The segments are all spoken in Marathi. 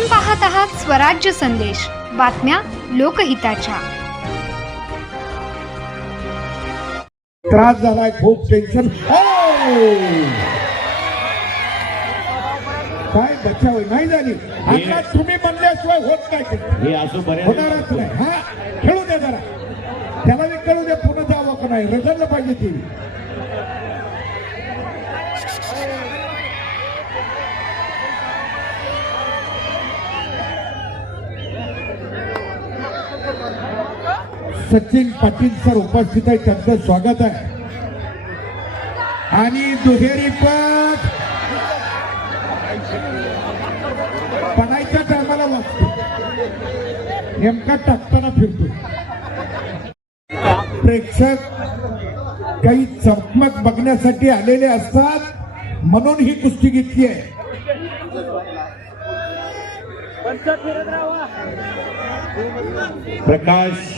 आपण पाहत आहात स्वराज्य संदेश, बातम्या लोकहिताच्या। त्रास झालाय, खूप टेन्शन। काय बचाव नाही झाली आता, तुम्ही म्हणल्याशिवाय होत नाही, हे असं बरेच होणारच नाही। हा खेळू दे जरा, त्याला बी कळू दे पुन्हा जावं का नाही, रजळलं पाहिजे ती। सचिन पाटील सर उपस्थित आहे, त्यांचं स्वागत आहे। आणि दुहेरी पट पडायच्या टायमाला वाचतो, नेमका टाकताना फिरतो। प्रेक्षक काही चमक बघण्यासाठी आलेले असतात, म्हणून ही कुस्ती घेतली आहे। प्रकाश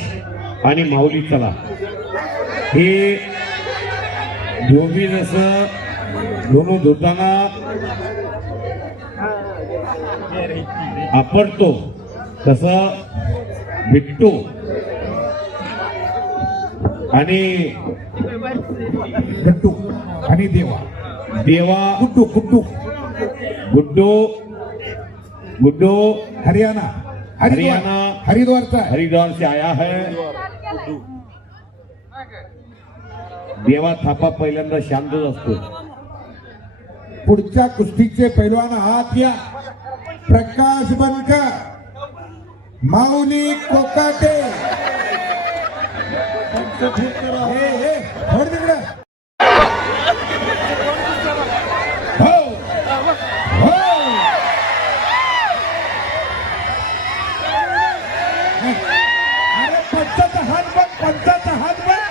आणि माऊली चला, हे दोघी जसं दोनों धुताना आपडतो तसं बिट्टू आणि गट्टू आणि देवा गुड्डू गुड्डू गुड्डू गुड्डू हरियाणा हरिद्वार से आया है। देवा थापा पहिल्यांदा शांतच असतो। पुढच्या कुस्तीचे पैलवान हात या, प्रकाश बनकर, माऊली कोकाटे। अरे पंचाचा हात बघ, पंचाचा हात बघ,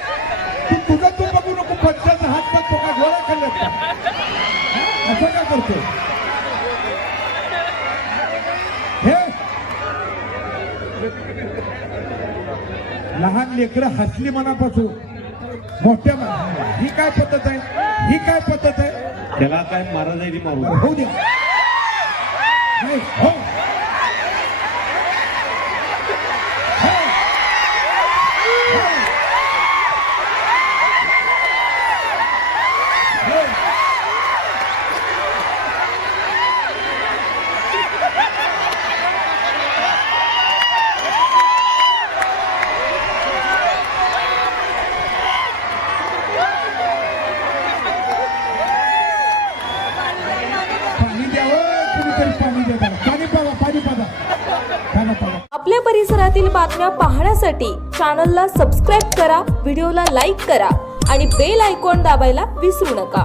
तुझा तू बघू नको, पंचाचा हात बघ, तो का घोडा खाल्ला असं का करतो हे? लहान लेकरं हसली मनापासून, मोठ्या ही काय पद्धत आहे, ही काय पद्धत आहे? त्याला काय मारा जाईल मारू होऊ द्या नाही, हो आपल्या परिसरातील बातम्या पाहण्यासाठी चॅनलला सबस्क्राईब करा, व्हिडिओला लाईक करा आणि बेल आयकॉन दाबायला विसरू नका।